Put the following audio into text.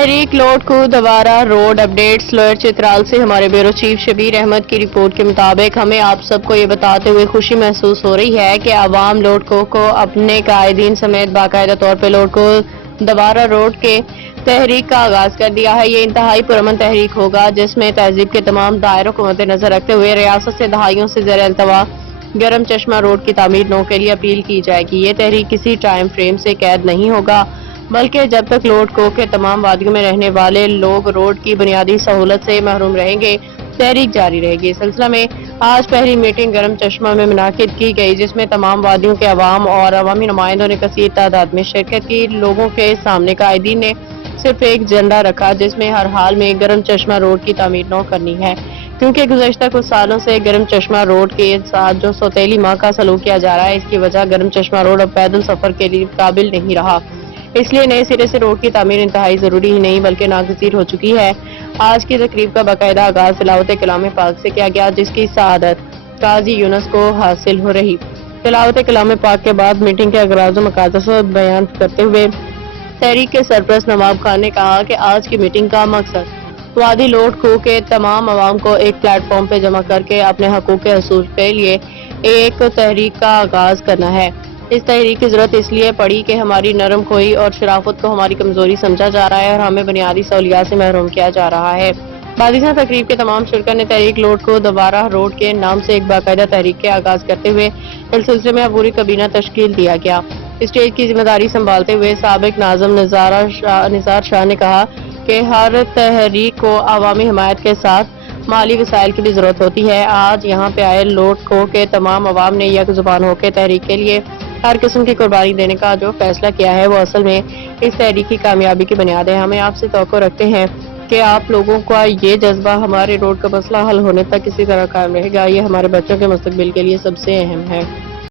तहरीक load को दोबारा road updates lower Chitral से हमारे ब्यूरो चीफ शबीर अहमद की रिपोर्ट के मुताबिक हमें आप सबको ये बताते हुए खुशी महसूस हो रही है कि आवाम लोड को अपने कायदीन समेत बाकायदा तौर पर लोड को दोबारा रोड के तहरीक का आगाज कर दिया है। ये इंतहाई पुरअमन तहरीक होगा जिसमें तहजीब के तमाम दायरों को मद्देनजर रखते हुए रियासत से दहाइयों से ज़ेर अल्तवा गरम चश्मा रोड की तामीर नौ के लिए अपील की जाएगी। ये तहरीक किसी टाइम फ्रेम से कैद नहीं होगा बल्कि जब तक लोड को के तमाम वादियों में रहने वाले लोग रोड की बुनियादी सहूलत से महरूम रहेंगे तहरीक जारी रहेगी। इस सिलसिला में आज पहली मीटिंग गरम चश्मा में मुनाकिद की गई जिसमें तमाम वादियों के अवाम और अवामी नुमाइंदों ने कसीर तादाद में शिरकत की। लोगों के सामने कायदीन ने सिर्फ एक झंडा रखा जिसमें हर हाल में गरम चश्मा रोड की तामीर नौ करनी है, क्योंकि गुज़श्ता कुछ सालों से गरम चश्मा रोड के साथ जो सौतेली माह का सलूक किया जा रहा है, इसकी वजह गरम चश्मा रोड अब पैदल सफर के लिए काबिल नहीं रहा। इसलिए नए सिरे से रोड की तामीर इंतहाई जरूरी ही नहीं बल्कि नागज़ीर हो चुकी है। आज की तकरीब का बाकायदा आगाज तिलावत कलाम पाक से किया गया जिसकी सआदत काजी यूनुस को हासिल हो रही। तिलावत कलाम पाक के बाद मीटिंग के अगराज व मकासद बयान करते हुए तहरीक के सरपरस्त नवाब खान ने कहा कि आज की मीटिंग का मकसद वादी लोड को के तमाम अवाम को एक प्लेटफॉर्म पे जमा करके अपने हकूक़ के हसूल के लिए एक तहरीक का आगाज करना है। इस तहरीक की जरूरत इसलिए पड़ी कि हमारी नरम खोई और शराफत को हमारी कमजोरी समझा जा रहा है और हमें बुनियादी सहूलियात से महरूम किया जा रहा है। बादिशा तकरीब के तमाम शुरका ने तहरीक लोड को दोबारा रोड के नाम से एक बाकायदा तहरीक के आगाज करते हुए इस सिलसिले में अबूरी कबीना तश्कील दिया गया। स्टेज की जिम्मेदारी संभालते हुए साबिक नाज़िम निसार शाह ने कहा कि हर तहरीक को अवामी हिमायत के साथ माली वसाइल की भी जरूरत होती है। आज यहाँ पे आए लोड को के तमाम अवाम ने यक जुबान होकर तहरीक के लिए हर किस्म की कुर्बानी देने का जो फैसला किया है वो असल में इस तहरीक की कामयाबी की बुनियाद है। हमें आपसे तवक्को रखते हैं कि आप लोगों का ये जज्बा हमारे रोड का मसला हल होने तक किसी तरह कायम रहेगा। ये हमारे बच्चों के मुस्तकबिल के लिए सबसे अहम है।